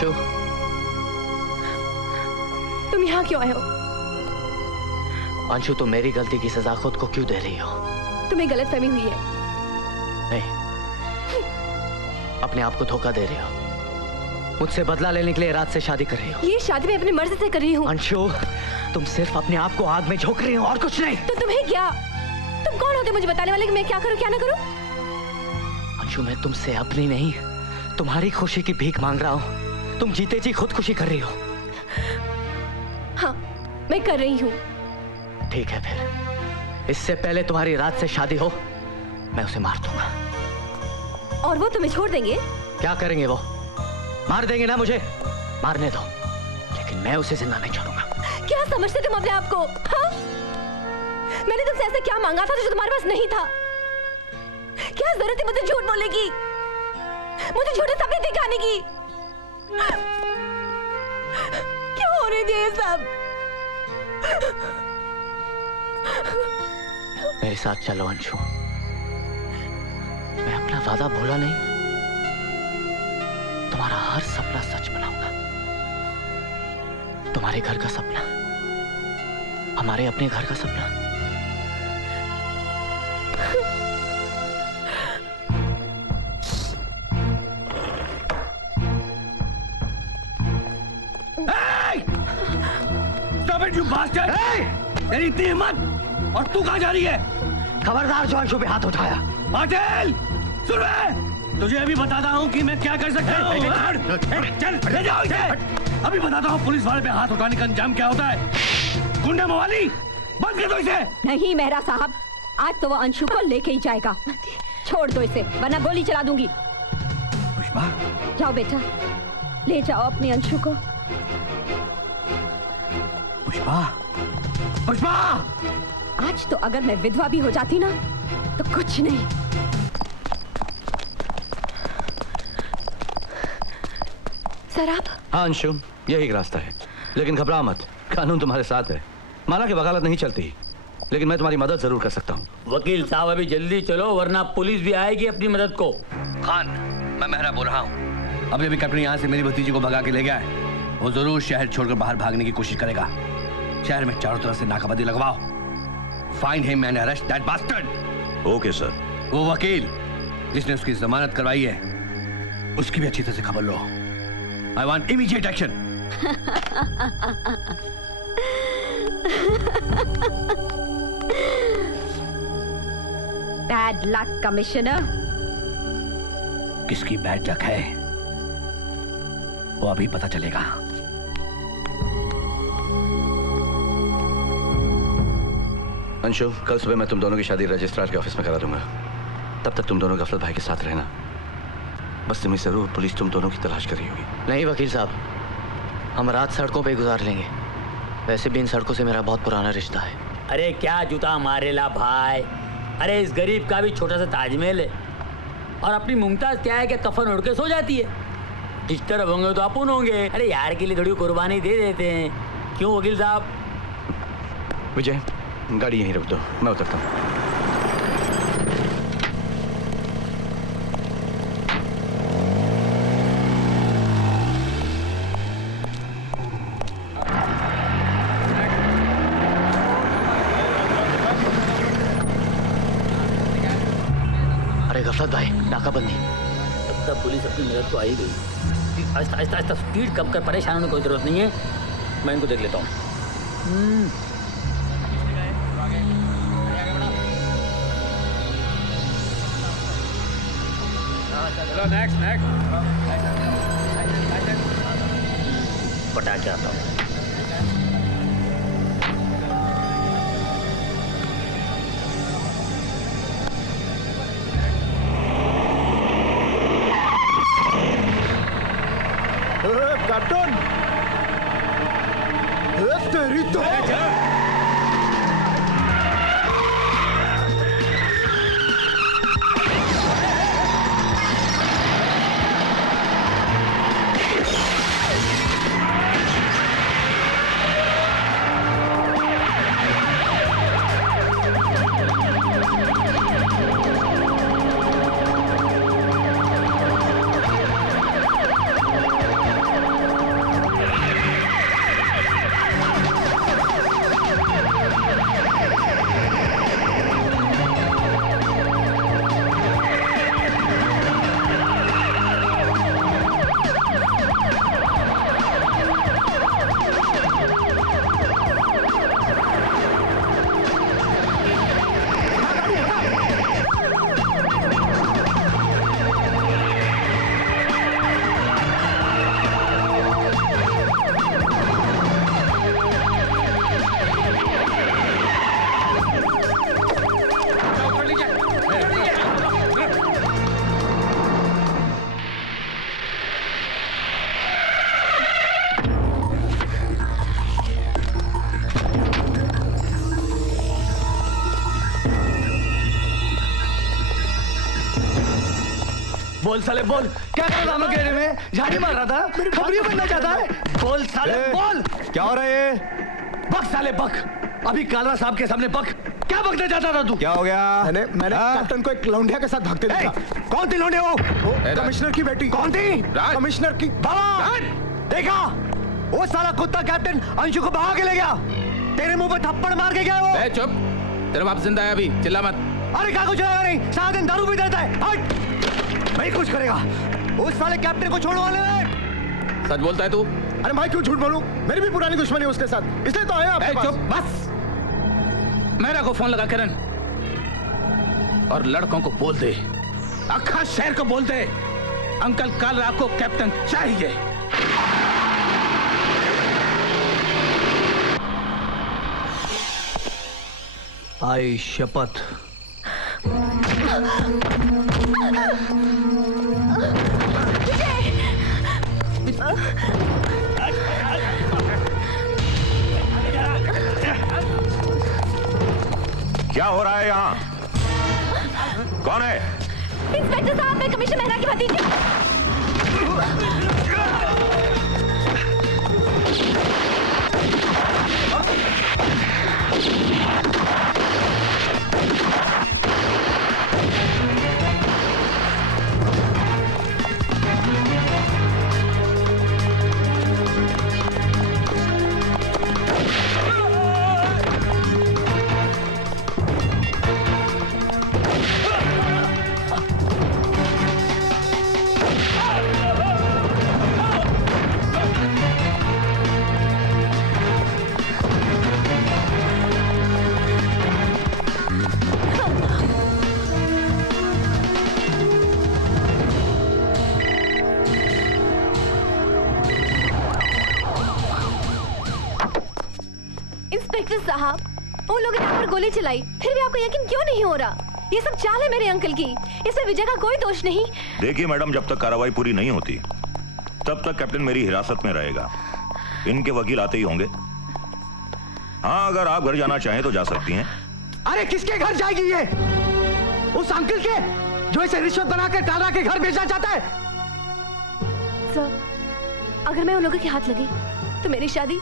अंशु, तुम यहाँ क्यों आए हो? अंशु, तुम मेरी गलती की सजा खुद को क्यों दे रही हो? तुम्हें गलतफहमी हुई है। नहीं, अपने आप को धोखा दे रही हो। मुझसे बदला लेने के लिए रात से शादी कर रही हो। ये शादी मैं अपनी मर्जी से कर रही हूँ। अंशु, तुम सिर्फ अपने आप को आग में झोंक रही हो और कुछ नहीं। तो तुम्हें क्या? तुम कौन होते मुझे बताने वाले कि मैं क्या करूँ क्या ना करूँ? अंशु, मैं तुमसे अपनी नहीं, तुम्हारी खुशी की भीख मांग रहा हूँ। तुम जीते जी खुदकुशी कर रही हो। हाँ, मैं कर रही हूँ। ठीक है फिर, इससे पहले तुम्हारी रात से शादी हो, मैं उसे मार दूंगा। और वो तुम्हें छोड़ देंगे? क्या करेंगे वो? मार देंगे ना मुझे? मारने दो, लेकिन मैं उसे जिंदा नहीं छोड़ूंगा। क्या समझते तुम अपने आप को? हाँ? मैंने तुमसे ऐसा क्या मांगा था जो तुम्हारे पास नहीं था? क्या जरूरत थी मुझे झूठ बोलने की, मुझे झूठे सपने दिखाने की? क्यों हो रही थी ये सब? मेरे साथ चलो अंशु, मैं अपना वादा भूला नहीं, तुम्हारा हर सपना सच बनाऊंगा। तुम्हारे घर का सपना, हमारे अपने घर का सपना। Stop it, you bastard! तेरी इतनी हिम्मत, और तू कहाँ जा रही है? खबरदार जो अंशु पे हाथ उठाया। पाटिल, सुन रहे? तुझे अभी बताता हूँ कि मैं क्या कर सकता हूँ। चल, ले जाओ इसे। अभी बताता हूँ पुलिस वाले पे हाथ उठाने का अंजाम क्या होता है। गुंडा मवाली, बंद कर दो इसे। नहीं मेहरा साहब, आज तो वो अंशु को लेके ही जाएगा। छोड़ दो इसे, वरना गोली चला दूंगी। पुष्पा, जाओ बेटा, ले जाओ अपनी अंशु को। पुष्पा, पुष्पा! आज तो अगर मैं विधवा भी हो जाती ना, तो कुछ नहीं। सर आप? हाँ अंशु, यही एक रास्ता है, लेकिन घबरा मत, कानून तुम्हारे साथ है। माना कि वकालत नहीं चलती, लेकिन मैं तुम्हारी मदद जरूर कर सकता हूँ। वकील साहब अभी जल्दी चलो, वरना पुलिस भी आएगी अपनी मदद को। खान, मैं मेहरा बोल रहा हूँ। अभी कैप्टन यहाँ से मेरी भतीजी को भगा के ले गया है। वो जरूर शहर छोड़कर बाहर भागने की कोशिश करेगा। शहर में चारों तरफ से नाकाबंदी लगवाओ। Find him and arrest that bastard. Okay sir. वो वकील जिसने उसकी जमानत करवाई है, उसकी भी अच्छी तरह से खबर लो। I want immediate action. Bad luck commissioner. किसकी बैड लक है वो अभी पता चलेगा। अंशु, कल सुबह मैं तुम दोनों की शादी रजिस्ट्रार के ऑफिस में करा दूंगा। तब तक तुम दोनों गफलत भाई के साथ रहना। बस तुम्हें जरूर पुलिस तुम दोनों की तलाश कर रही होगी। नहीं वकील साहब, हम रात सड़कों पे गुजार लेंगे। वैसे भी इन सड़कों से मेरा बहुत पुराना रिश्ता है। अरे क्या जूता मारेला भाई। अरे इस गरीब का भी छोटा सा ताजमहल है, और अपनी मुमताज क्या है कि कफन उड़ के सो जाती है। डिस्टर्ब होंगे तो अपन होंगे। अरे यार के लिए थोड़ी कुर्बानी दे देते हैं, क्यों वकील साहब? विजय, गाड़ी यहीं रोक दो, मैं उतरता हूँ। अरे गफलत भाई, नाकाबंदी। तब तक पुलिस अपनी मदद को आई गई। आहिस्ता आहिस्ता आहिस्ता स्पीड कम कर, परेशान होने की कोई जरूरत नहीं है। मैं इनको देख लेता हूँ। पटा के आता हूँ। कैप्टन, तेरी तो बोल साले बोल, क्या कर रहा था घेरे में? झाड़ी मार रहा था? खबरी बनना चाहता है? बोल साले बोल। क्या हो रहा है ये? बक साले बक, अभी कालरा साहब के सामने बक। क्या बकने चाहता था तू? क्या हो गया? मैंने कैप्टन को एक लौंडिया के साथ भागते देखा। कौन थी लौंडिया वो? कमिश्नर की बेटी। कौन थी? कमिश्नर की। बाबा देखा, वो साला कुत्ता कैप्टन अंशु को भगा के ले गया। तेरे मुंह पे थप्पड़ मार के गया वो। चुप, तेरा बाप जिंदा है अभी, चिल्ला मत। अरे क्या कुछ है नहीं, सारा दिन दारू भी देता है। हट, नहीं कुछ करेगा। उस साले कैप्टन को छोड़वा ले। सच बोलता है तू? अरे मैं क्यों झूठ बोलूं? मेरी भी पुरानी दुश्मनी है उसके साथ, इसलिए तो आया आपके पास। चुप बस। मेरा को फोन लगा किरण, और लड़कों को बोल दे, अक्खा शहर को बोल दे, अंकल कालरा को कैप्टन चाहिए। आई शपथ। क्या हो रहा है यहाँ? कौन है? इंस्पेक्टर साहब, मैं कमिश्नर मेहरा की भतीजी। इंस्पेक्टर साहब, उन लोगों ने आप पर गोली चलाई, फिर भी आपको यकीन क्यों नहीं हो रहा? ये सब चाल है मेरे अंकल की, इसमें विजय का कोई दोष नहीं। देखिए मैडम, जब तक कार्रवाई पूरी नहीं होती तब तक कैप्टन मेरी हिरासत में रहेगा। इनके वकील आते ही होंगे। हाँ, अगर आप घर जाना चाहें तो जा सकती हैं। अरे किसके घर जाएगी ये? उस अंकल के, जो इसे रिश्वत बनाकर कालरा के घर भेजना चाहता है। सर, अगर मैं उन लोगों के हाथ लगी तो मेरी शादी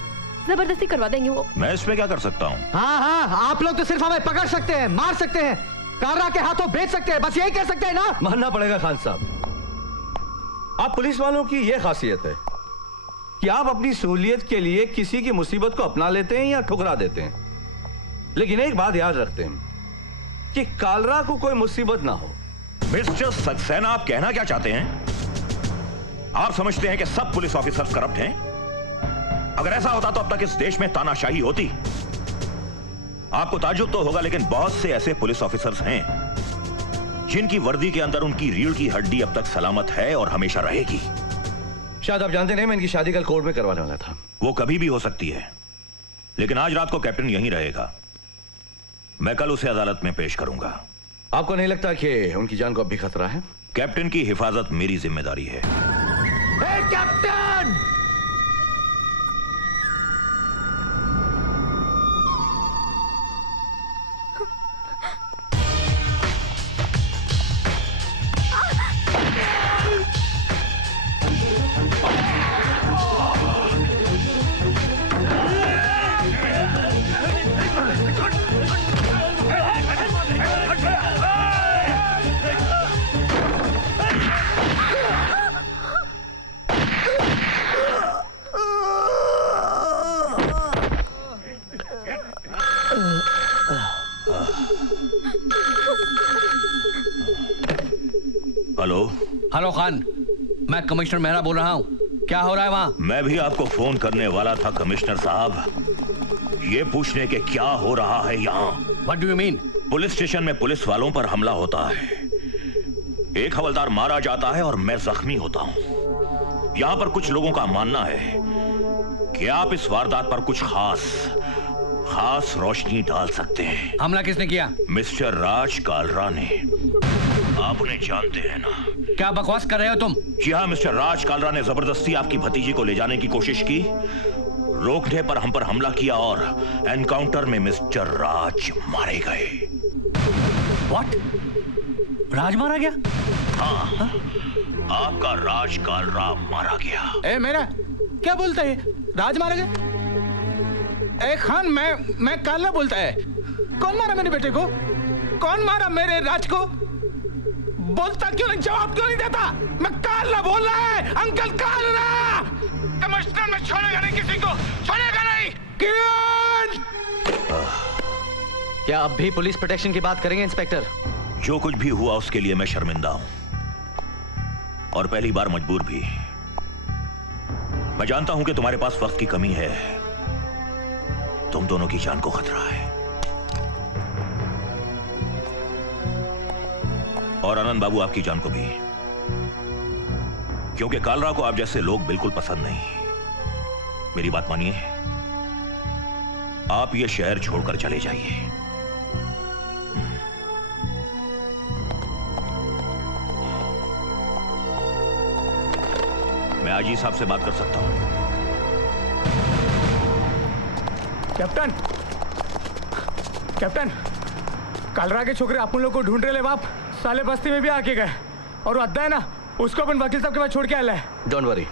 जबरदस्ती करवा देंगे वो। मैं इसमें क्या कर सकता हूँ? हाँ हाँ, आप लोग तो सिर्फ हमें पकड़ सकते हैं, मार सकते हैं, कालरा के हाथों बेच सकते हैं, बस यही कह सकते हैं ना? मानना पड़ेगा खान साहब, आप पुलिस वालों की यह खासियत है कि आप अपनी सहूलियत के लिए किसी की मुसीबत को अपना लेते हैं या ठुकरा देते हैं, लेकिन एक बात याद रखते हैं कि कालरा को कोई मुसीबत ना हो। मिस्टर सक्सेना, आप कहना क्या चाहते हैं? आप समझते हैं कि सब पुलिस ऑफिसर्स करप्ट हैं? अगर ऐसा होता तो अब तक इस देश में तानाशाही होती। आपको ताज्जुब तो होगा, लेकिन बहुत से ऐसे पुलिस ऑफिसर्स हैं जिनकी वर्दी के अंदर उनकी रीढ़ की हड्डी अब तक सलामत है और हमेशा रहेगी। शायद आप जानते नहीं, मैं इनकी शादी कल कोर्ट में करवाने वाला था। वो कभी भी हो सकती है, लेकिन आज रात को कैप्टन यहीं रहेगा। मैं कल उसे अदालत में पेश करूंगा। आपको नहीं लगता कि उनकी जान को अब भी खतरा है? कैप्टन की हिफाजत मेरी जिम्मेदारी है। कैप्टन! हेलो। हेलो खान, मैं कमिश्नर मेहरा बोल रहा हूँ। क्या हो रहा है वहाँ? मैं भी आपको फोन करने वाला था कमिश्नर साहब, ये पूछने के क्या हो रहा है यहाँ। What do you mean? Police station में पुलिस वालों पर हमला होता है, एक हवलदार मारा जाता है और मैं जख्मी होता हूँ। यहाँ पर कुछ लोगों का मानना है कि आप इस वारदात पर कुछ खास रोशनी डाल सकते हैं। हमला किसने किया? मिस्टर राज कालरा ने। आप उन्हें जानते हैं ना? क्या बकवास कर रहे हो तुम? जी हाँ, मिस्टर राज कालरा ने जबरदस्ती आपकी भतीजी को ले जाने की कोशिश की, रोकने पर हम पर हमला किया और एनकाउंटर में मिस्टर राज मारे गए। What? राज मारा गया? हाँ, आपका राज कालरा मारा गया। ए मेरा क्या बोलता है? राज मारा गया? ए खान, मैं कालरा बोलता है। कौन मारा मेरे बेटे को? कौन मारा मेरे राज को? बोलता क्यों नहीं, जवाब क्यों नहीं देता? मैं कालरा बोल रहा है, अंकल कालरा। कमिश्नर में छोड़ेगा नहीं, किसी को छोड़ेगा नहीं। किरण! क्या अब भी पुलिस प्रोटेक्शन की बात करेंगे इंस्पेक्टर? जो कुछ भी हुआ उसके लिए मैं शर्मिंदा हूं, और पहली बार मजबूर भी। मैं जानता हूं कि तुम्हारे पास वक्त की कमी है, तुम दोनों की जान को खतरा है। और आनंद बाबू आपकी जान को भी, क्योंकि कालरा को आप जैसे लोग बिल्कुल पसंद नहीं। मेरी बात मानिए, आप ये शहर छोड़कर चले जाइए। मैं आजी साहब से बात कर सकता हूं। कैप्टन, कैप्टन, कालरा के छोकरे अपन लोग को ढूंढ रहे ले बाप। साले बस्ती में भी आके गए, और वो अद्दा है ना, उसको अपन वकील साहब के पास छोड़ के आया है। डोंट वरी,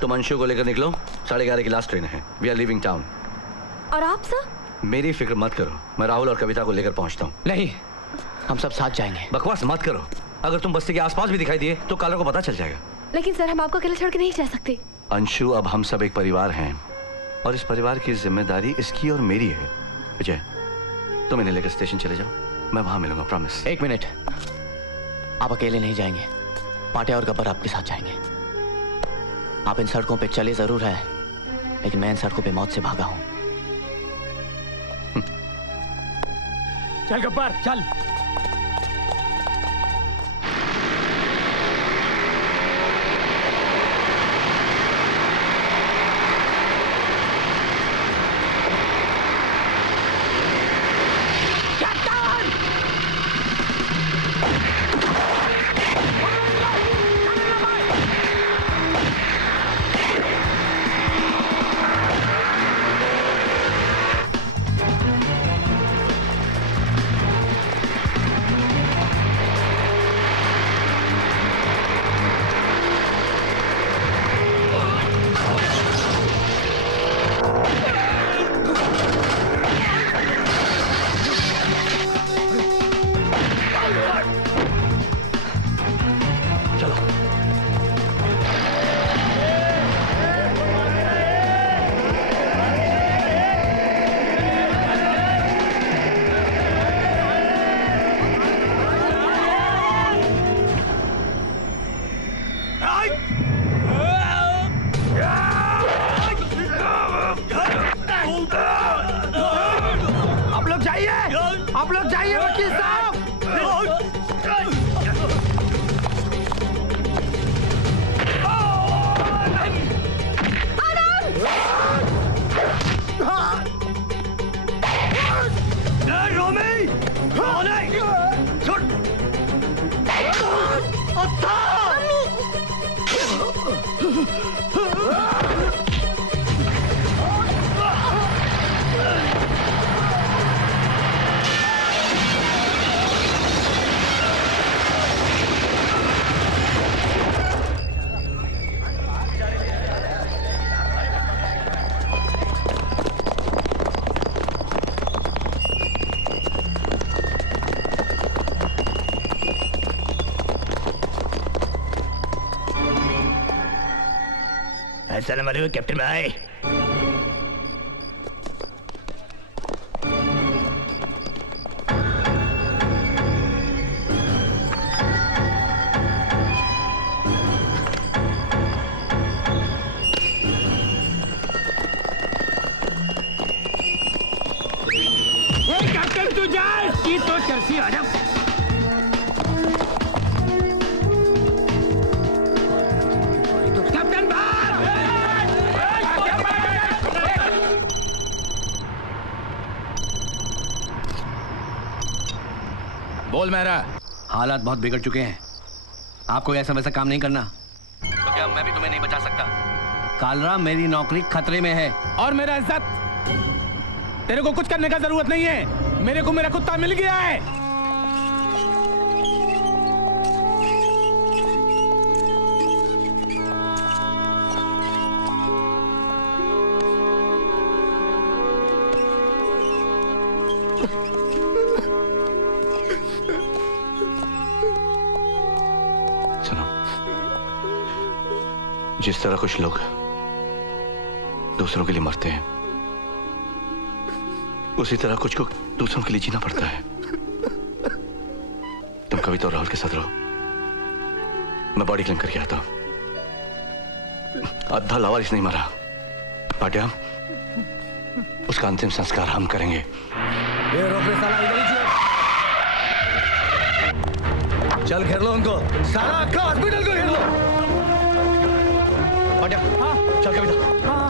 तुम अंशु को लेकर निकलो। 11:30 की लास्ट ट्रेन है। We are living town. और आप सर? मेरी फिक्र मत करो, मैं राहुल और कविता को लेकर पहुंचता हूँ। नहीं, हम सब साथ जाएंगे। बकवास मत करो, अगर तुम बस्ती के आसपास भी दिखाई दिए तो कालरा को पता चल जाएगा। लेकिन सर, हम आपको अकेले छोड़ के नहीं जा सकते। अंशु, अब हम सब एक परिवार हैं, और इस परिवार की जिम्मेदारी इसकी और मेरी है। विजय, तुम इन्हें लेकर स्टेशन चले जाओ, मैं वहां मिलूंगा, प्रॉमिस। एक मिनट, आप अकेले नहीं जाएंगे, पाटिया और गब्बर आपके साथ जाएंगे। आप इन सड़कों पे चले जरूर है, लेकिन मैं इन सड़कों पे मौत से भागा हूं। चल गब्बर चल। आप लोग जाइए वकील साहब। अस्सलाम वालेकुम कैप्टन भाई। कैप्टन तू जाए की तो चर्सी आ जा। बोल मेरा। हालात बहुत बिगड़ चुके हैं, आपको ऐसा वैसा काम नहीं करना। तो क्या मैं भी तुम्हें नहीं बचा सकता? कालरा, मेरी नौकरी खतरे में है। और मेरा इज्जत, तेरे को कुछ करने का जरूरत नहीं है। मेरे को मेरा कुत्ता मिल गया है। जिस तरह कुछ लोग दूसरों के लिए मरते हैं, उसी तरह कुछ को दूसरों के लिए जीना पड़ता है। तुम कभी तो राहुल के साथ रहो, मैं बॉडी क्लीन करके आता हूं। अद्धा लावारिस नहीं मरा। पाटिया, उसका अंतिम संस्कार हम करेंगे। ये रोक रे साला, इधर ही चल घेर लो उनको, सारा अक्का हॉस्पिटल को घेर लो। पाटिया, हाँ, चल कविता। हाँ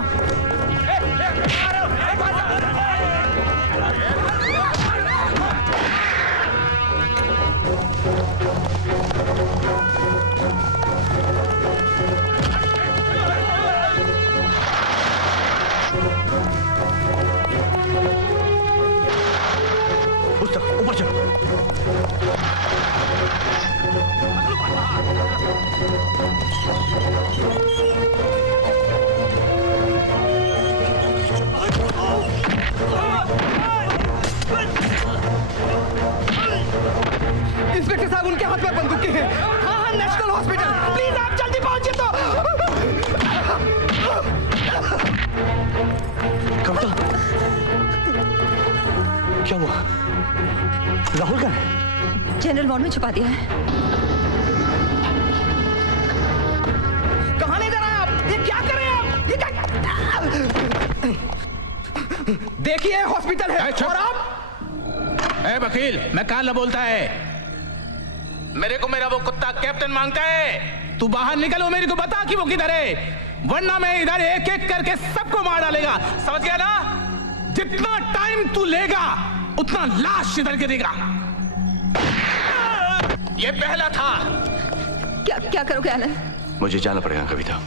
उस तक ऊपर चल। इंस्पेक्टर साहब, उनके हाथ में बंदूकें हैं। हाँ, नेशनल हॉस्पिटल, प्लीज आप जल्दी पहुंचे तो। कविता, क्या हुआ? राहुल का है? जनरल वार्ड में छुपा दिया है। कहाँ ले जा रहे हैं आप? ये क्या कर रहे हैं आप? ये क्या? देखिए, हॉस्पिटल है और आप? ए वकील, मैं काला बोलता है। मेरे को मेरा वो कुत्ता कैप्टन मांगता है। तू बाहर निकलो, मेरे को बता कि वो किधर है, वरना मैं इधर एक एक करके सबको मार डालेगा। समझ गया ना? जितना टाइम तू लेगा उतना लाश इधर गिरेगा। ये पहला था। क्या करोगे आनंद? मुझे जाना पड़ेगा कविता।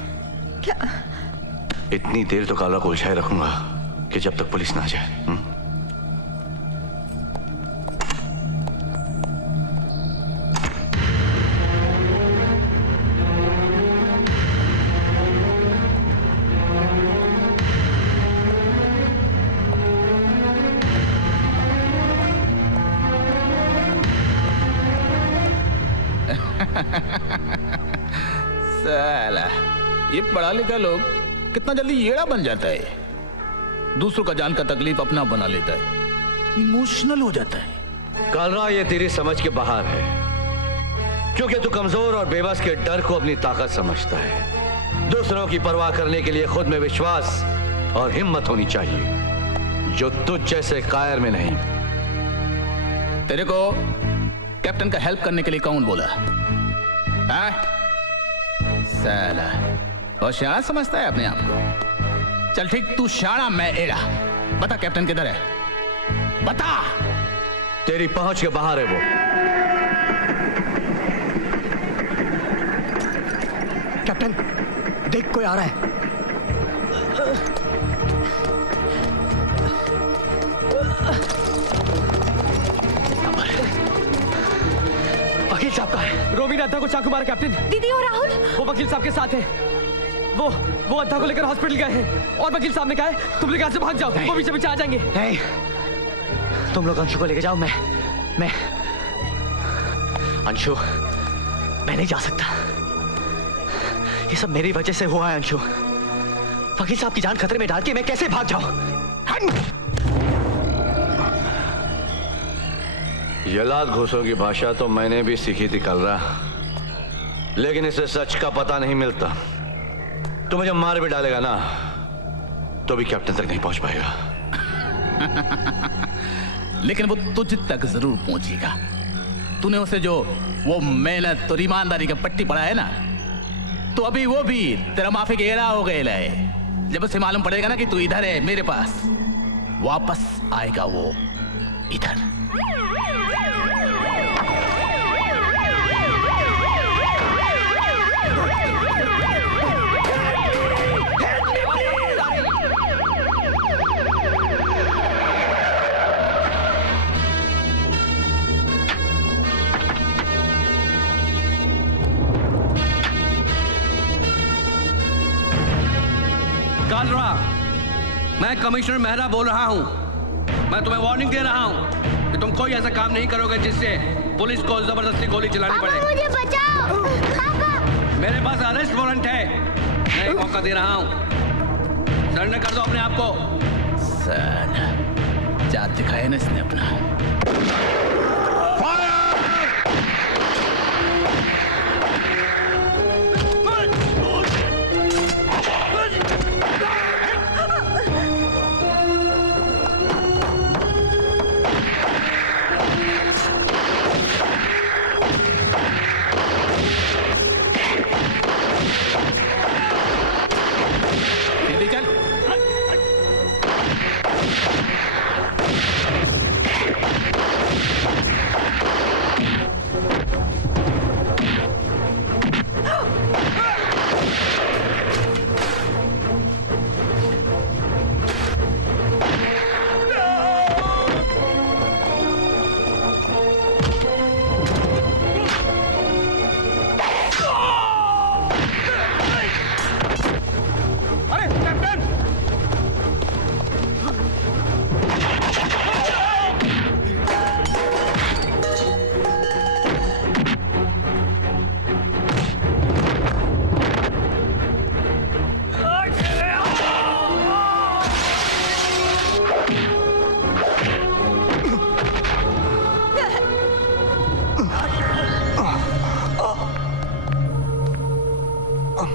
क्या? इतनी देर तो काला को उलझाए रखूंगा कि जब तक पुलिस ना आ जाए। साला, ये पढ़ा लिखा लोग कितना जल्दी येड़ा बन जाता है। दूसरों का जान का तकलीफ अपना बना लेता है, इमोशनल हो जाता है। कालरा, ये तेरी समझ के बाहर है, क्योंकि तू कमजोर और बेबस के डर को अपनी ताकत समझता है। दूसरों की परवाह करने के लिए खुद में विश्वास और हिम्मत होनी चाहिए, जो तुझ जैसे कायर में नहीं। तेरे को कैप्टन का हेल्प करने के लिए कौन बोला? साला, और शाना समझता है अपने आप को। चल ठीक, तू शाना, मैं एड़ा। बता कैप्टन किधर है, बता। तेरी पहुंच के बाहर है वो। कैप्टन, देख कोई आ रहा है। वकील साहब का है। रोबी ने अद्धा को चाकू मारा कैप्टन। दीदी और राहुल? वो वकील साहब के साथ है। वो अद्धा को लेकर हॉस्पिटल गए हैं और वकील साहब ने कहा है तुम लोग यहाँ से भाग जाओ, वो पीछे पीछे आ जाएंगे। नहीं, तुम लोग अंशु को लेके जाओ। मैं अंशु, मैं नहीं जा सकता। ये सब मेरी वजह से हुआ है अंशु। वकील साहब की जान खतरे में डाल के मैं कैसे भाग जाऊं? जलाद घूसों की भाषा तो मैंने भी सीखी थी कलरा, लेकिन इसे सच का पता नहीं मिलता। तू मुझे मार भी डालेगा ना तो भी कैप्टन तक नहीं पहुंच पाएगा। लेकिन वो तुझ तक जरूर पहुंचेगा। तूने उसे जो वो मेहनत और ईमानदारी का पट्टी पड़ा है ना, तो अभी वो भी तेरा माफी के एड़ा हो गए लाए। जब उसे मालूम पड़ेगा ना कि तू इधर है मेरे पास, वापस आएगा वो इधर। कालरा, मैं कमिश्नर मेहरा बोल रहा हूं। मैं तुम्हें वार्निंग दे रहा हूं कि तुम कोई ऐसा काम नहीं करोगे जिससे पुलिस को जबरदस्ती गोली चलानी पड़े। मुझे बचाओ। पापा। मेरे पास अरेस्ट वारंट है, मैं एक मौका दे रहा हूं, सरेंडर कर दो अपने आप को। साला जात दिखाया ना इसने अपना।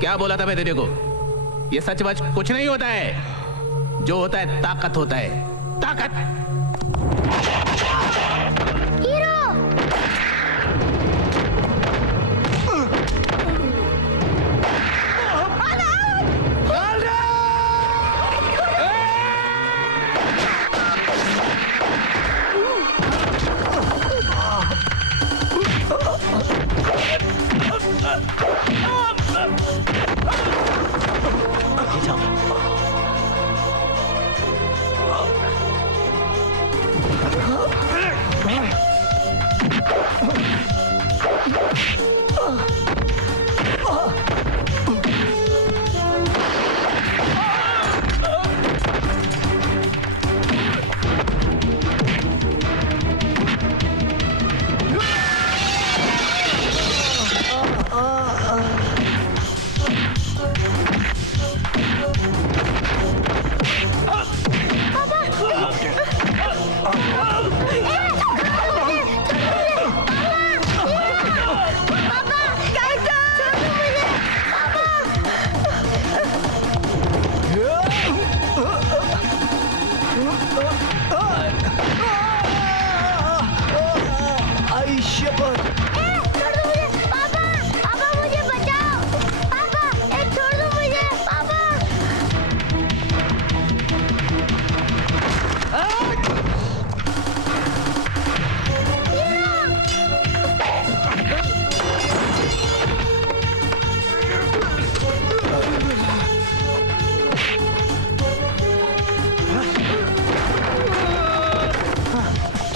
क्या बोला था मैं तेरे को? ये सच वच कुछ नहीं होता है, जो होता है ताकत होता है, ताकत।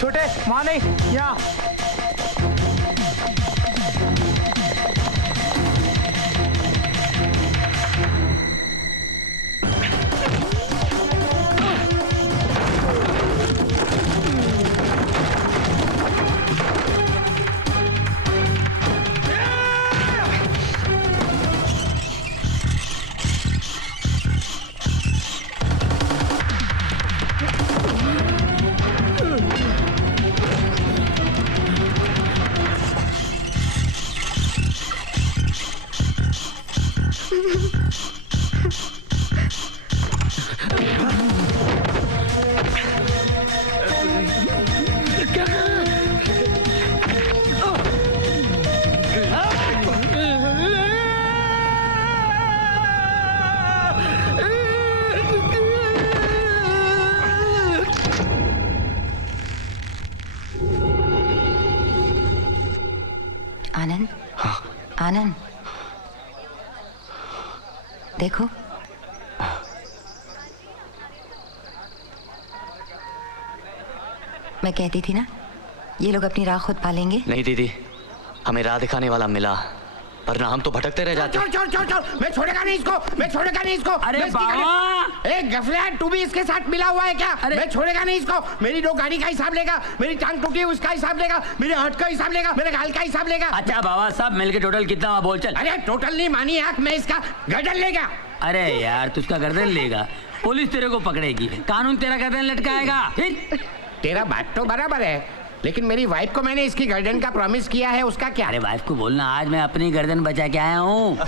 छोटे वहां नहीं, यहाँ। आनंद, आनंद, देखो। मैं कहती थी ना, ये लोग अपनी राह खुद पालेंगे। नहीं दीदी, हमें राह दिखाने वाला मिला, वरना हम तो भटकते रह जाते। छोड़ छोड़ छोड़ छोड़, मैं छोड़ेगा नहीं इसको, मैं छोड़ेगा नहीं इसको। अरे मैं इसकी बाबा! गाड़ी- ए गफला, तू भी इसके साथ मिला हुआ है क्या? अरे! मैं छोड़ेगा नहीं इसको। मेरी 2 गाड़ी का हिसाब लेगा, मेरी टांग टूटी उसका हिसाब लेगा, मेरे हाथ का हिसाब लेगा, मेरे गाल का हिसाब लेगा। अच्छा बाबा साहब मिलके टोटल कितना हुआ बोल चल। अरे टोटल नहीं मानी आंख, मैं इसका गर्दन लेगा। अरे यार तू उसका गर्दन लेगा, पुलिस तेरे को पकड़ेगी, कानून तेरा गर्दन लटकाएगा। तेरा बात तो बराबर है, लेकिन मेरी वाइफ को मैंने इसकी गर्दन का प्रॉमिस किया है, उसका क्या? अरे वाइफ को बोलना आज मैं अपनी गर्दन बचा के आया हूँ।